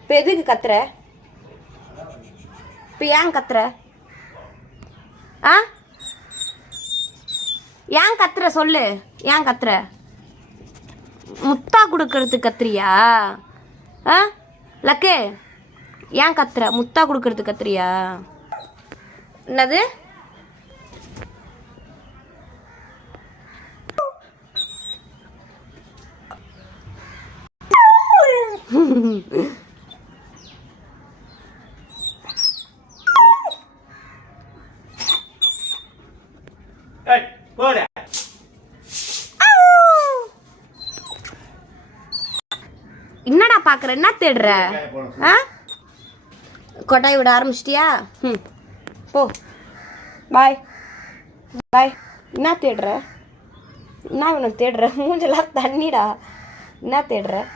இப்போ எதுக்கு கத்துற? இப்போ ஏன் கத்துற? ஆ? ஏன் கத்துற சொல்லு. ஏன் கத்துற? முத்தா கொடுக்கறதுக்கு கத்துறியா? ஆ? லக்கு ஏன் கத்துற? முத்தா கொடுக்கறதுக்கு கத்துறியா? என்னது? போட. என்னடா பாக்குற? என்ன தேடுற? ஆ? கொட்டாய் விட ஆரம்பிச்சிட்டியா? ம். போ. பாய். பாய். என்ன தேடுற? என்ன இவனை தேடுற? மூஞ்செல்லாம் தண்ணிடா. என்ன தேடுற?